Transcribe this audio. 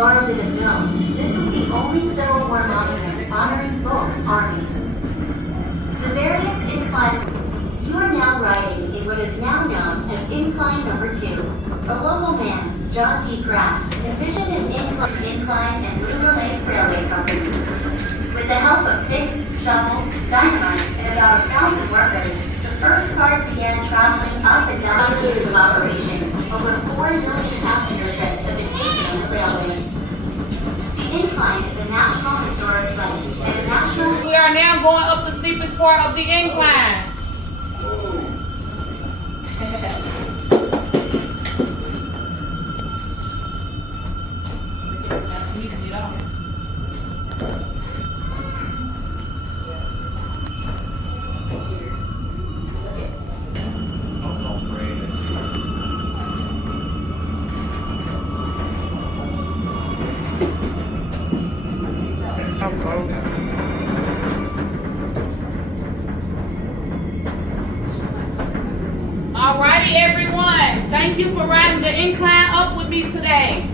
far as it is known, this is the only Civil War monument honoring both armies. The various incline. You are now riding in what is now known as Incline Number 2. A local man, John T. Grass, envisioned an incline and Lunar Lake Railway Company. With the help of picks, shovels, dynamite, and about 1,000 workers, the first cars began traveling up and down. 5 years of operation, over 4 million passenger trips have been taken on the railway. The Incline is a National Historic Site and a national... We are now going up the steepest part of the incline. Alrighty, everyone. Thank you for riding the incline up with me today.